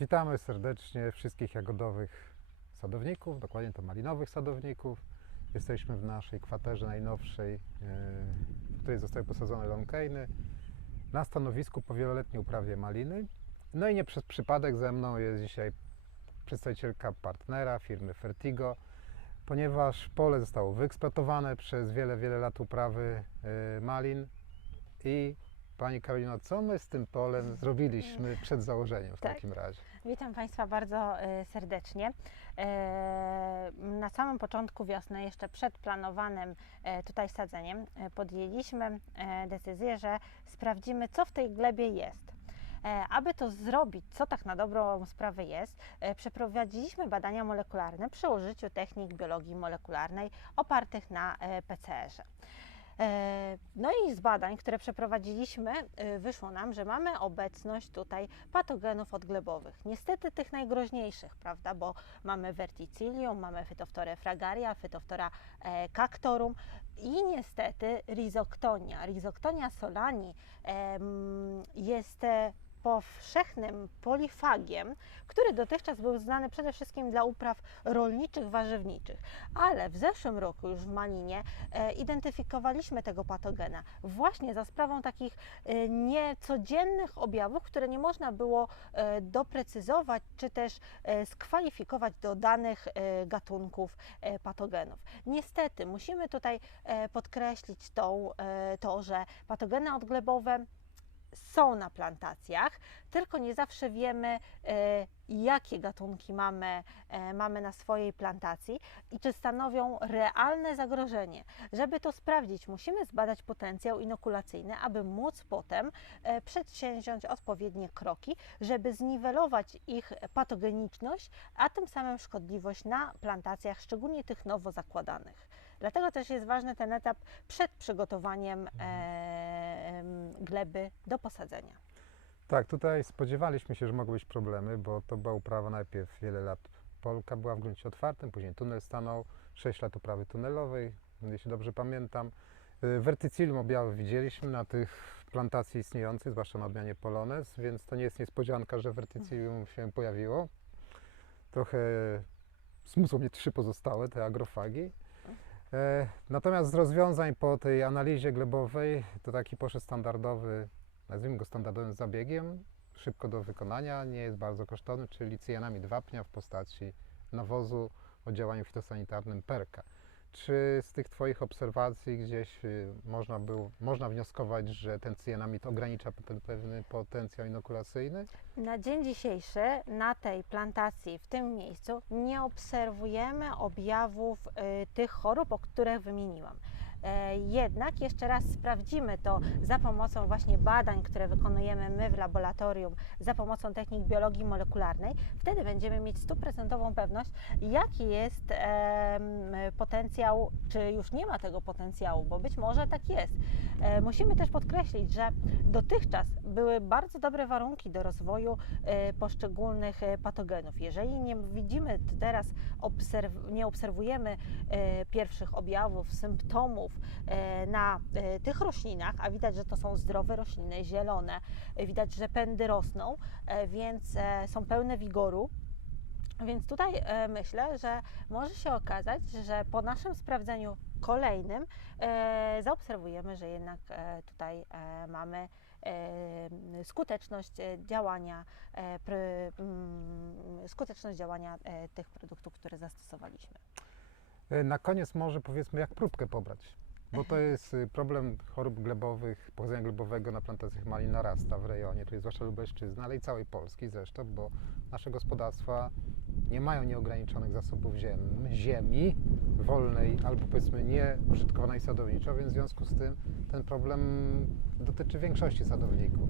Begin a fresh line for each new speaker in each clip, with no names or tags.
Witamy serdecznie wszystkich jagodowych sadowników, dokładnie to malinowych sadowników. Jesteśmy w naszej kwaterze najnowszej, e, w której zostały posadzone longcane'y na stanowisku po wieloletniej uprawie maliny. No i nie przez przypadek ze mną jest dzisiaj przedstawicielka partnera firmy Fertigo, ponieważ pole zostało wyeksploatowane przez wiele, wiele lat uprawy e, malin i Pani Karolino, co my z tym polem zrobiliśmy przed założeniem w
Tak.
takim razie?
Witam Państwa bardzo e, serdecznie. E, Na samym początku wiosny, jeszcze przed planowanym e, tutaj sadzeniem, podjęliśmy decyzję, że sprawdzimy, co w tej glebie jest. Aby to zrobić, co tak na dobrą sprawę jest, przeprowadziliśmy badania molekularne przy użyciu technik biologii molekularnej opartych na PCR-ze. E, No i z badań, które przeprowadziliśmy, e, wyszło nam, że mamy obecność tutaj patogenów odglebowych. Niestety tych najgroźniejszych, prawda, bo mamy verticillium, mamy Phytophthora fragaria, Phytophthora e, cactorum i niestety rizoktonia. Rizoktonia solani jest powszechnym polifagiem, który dotychczas był znany przede wszystkim dla upraw rolniczych, warzywniczych. Ale w zeszłym roku już w Malinie e, identyfikowaliśmy tego patogena właśnie za sprawą takich e, niecodziennych objawów, które nie można było e, doprecyzować czy też e, skwalifikować do danych e, gatunków e, patogenów. Niestety musimy tutaj podkreślić tą, to, że patogeny odglebowe są na plantacjach, tylko nie zawsze wiemy, e, jakie gatunki mamy, e, mamy na swojej plantacji i czy stanowią realne zagrożenie. Żeby to sprawdzić, musimy zbadać potencjał inokulacyjny, aby móc potem e, przedsięwziąć odpowiednie kroki, żeby zniwelować ich patogeniczność, a tym samym szkodliwość na plantacjach, szczególnie tych nowo zakładanych. Dlatego też jest ważny ten etap przed przygotowaniem e, em, gleby do posadzenia.
Tak, tutaj spodziewaliśmy się, że mogą być problemy, bo to była uprawa najpierw wiele lat. Polka była w gruncie otwartym, później tunel stanął, 6 lat uprawy tunelowej, jeśli dobrze pamiętam. Y, Verticillum objawy widzieliśmy na tych plantacji istniejących, zwłaszcza na odmianie Polones, więc to nie jest niespodzianka, że verticillium się pojawiło. Trochę smucą mnie trzy pozostałe, te agrofagi. E, Natomiast z rozwiązań po tej analizie glebowej to taki poszedł standardowy, nazwijmy go standardowym zabiegiem, szybko do wykonania, nie jest bardzo kosztowny, czyli cyjanamid wapnia w postaci nawozu o działaniu fitosanitarnym perka. Czy z tych Twoich obserwacji gdzieś y, można, było, można wnioskować, że ten cyjanamid ogranicza pewny potencjał inokulacyjny?
Na dzień dzisiejszy na tej plantacji, w tym miejscu, nie obserwujemy objawów y, tych chorób, o których wymieniłam. E, Jednak jeszcze raz sprawdzimy to za pomocą właśnie badań, które wykonujemy my w laboratorium, za pomocą technik biologii molekularnej. Wtedy będziemy mieć stuprocentową pewność, jaki jest potencjał, czy już nie ma tego potencjału, bo być może tak jest. E, Musimy też podkreślić, że dotychczas były bardzo dobre warunki do rozwoju e, poszczególnych patogenów. Jeżeli nie widzimy teraz, obserw- nie obserwujemy pierwszych objawów, symptomów e, na e, tych roślinach, a widać, że to są zdrowe rośliny, zielone, e, widać, że pędy rosną, więc są pełne wigoru. Więc tutaj myślę, że może się okazać, że po naszym sprawdzeniu kolejnym zaobserwujemy, że jednak tutaj mamy skuteczność działania, mm, skuteczność działania tych produktów, które zastosowaliśmy.
Na koniec może powiedzmy, jak próbkę pobrać. Bo to jest y, problem chorób glebowych, pochodzenia glebowego na plantacjach malin narasta w rejonie, czyli zwłaszcza Lubelszczyzny, ale i całej Polski zresztą, bo nasze gospodarstwa nie mają nieograniczonych zasobów ziem, ziemi wolnej albo powiedzmy nieużytkowanej sadowniczo, więc w związku z tym ten problem dotyczy większości sadowników.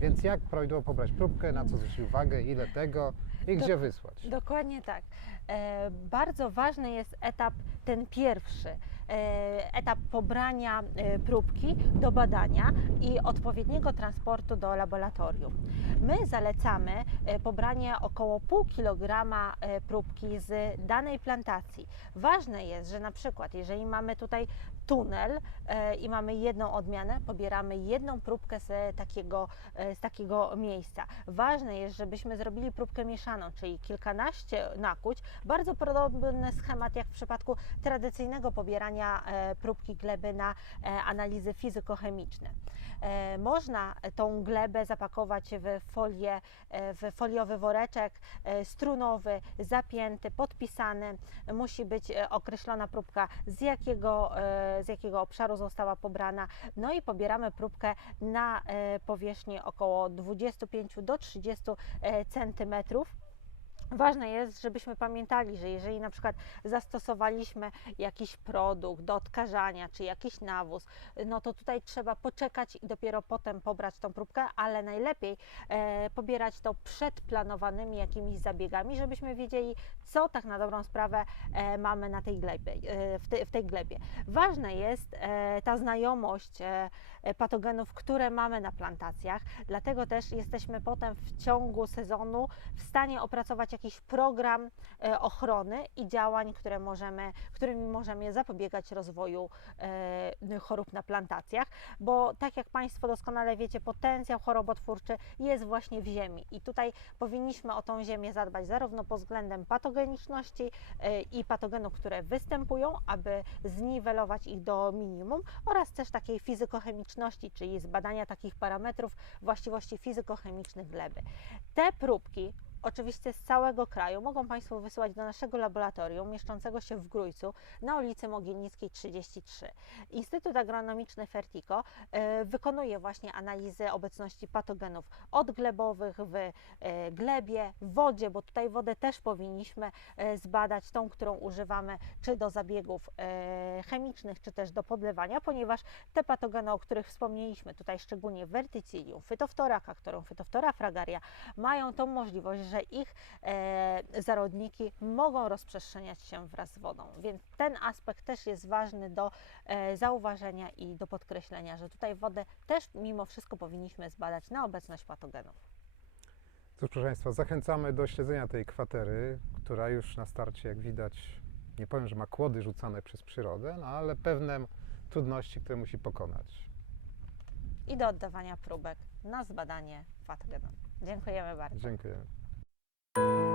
Więc jak prawidłowo pobrać próbkę, na co zwrócić uwagę, ile tego i
Do-
gdzie wysłać?
Dokładnie tak. E, bardzo ważny jest etap ten pierwszy, e, etap pobrania e, próbki do badania i odpowiedniego transportu do laboratorium. My zalecamy e, pobranie około pół kilograma e, próbki z danej plantacji. Ważne jest, że na przykład jeżeli mamy tutaj tunel e, i mamy jedną odmianę, pobieramy jedną próbkę z takiego, e, z takiego miejsca. Ważne jest, żebyśmy zrobili próbkę mieszaną, czyli kilkanaście nakuć, bardzo podobny schemat jak w przypadku tradycyjnego pobierania e, próbki gleby na e, analizy fizykochemiczne. E, Można tą glebę zapakować w folię, w foliowy woreczek strunowy, zapięty, podpisany. Musi być określona próbka, z jakiego, z jakiego obszaru została pobrana. No i pobieramy próbkę na powierzchni około 25 do 30 e, centymetrów. Ważne jest, żebyśmy pamiętali, że jeżeli na przykład zastosowaliśmy jakiś produkt do odkażania czy jakiś nawóz, no to tutaj trzeba poczekać i dopiero potem pobrać tą próbkę, ale najlepiej e, pobierać to przed planowanymi jakimiś zabiegami, żebyśmy wiedzieli, co tak na dobrą sprawę e, mamy na tej glebie, e, w, te, w tej glebie. Ważna jest e, ta znajomość e, patogenów, które mamy na plantacjach, dlatego też jesteśmy potem w ciągu sezonu w stanie opracować jakiś program e, ochrony i działań, które możemy, którymi możemy zapobiegać rozwoju e, chorób na plantacjach, bo tak jak Państwo doskonale wiecie, potencjał chorobotwórczy jest właśnie w ziemi i tutaj powinniśmy o tą ziemię zadbać zarówno pod względem patogeniczności e, i patogenów, które występują, aby zniwelować ich do minimum oraz też takiej fizykochemiczności, czyli zbadania takich parametrów właściwości fizykochemicznych gleby. Te próbki Oczywiście z całego kraju mogą Państwo wysyłać do naszego laboratorium mieszczącego się w Grójcu na ulicy Mogilnickiej 33. Instytut Agronomiczny Fertico e, wykonuje właśnie analizy obecności patogenów odglebowych w e, glebie, w wodzie, bo tutaj wodę też powinniśmy e, zbadać, tą, którą używamy czy do zabiegów chemicznych, czy też do podlewania, ponieważ te patogeny, o których wspomnieliśmy, tutaj szczególnie verticillium, fytoftora cactorum, fytoftora fragaria, mają tą możliwość, że ich e, zarodniki mogą rozprzestrzeniać się wraz z wodą. Więc ten aspekt też jest ważny do e, zauważenia i do podkreślenia, że tutaj wodę też mimo wszystko powinniśmy zbadać na obecność patogenów.
Cóż, proszę Państwa, zachęcamy do śledzenia tej kwatery, która już na starcie, jak widać, nie powiem, że ma kłody rzucane przez przyrodę, no ale pewne trudności, które musi pokonać.
I do oddawania próbek na zbadanie patogenów. Dziękujemy bardzo.
Thank you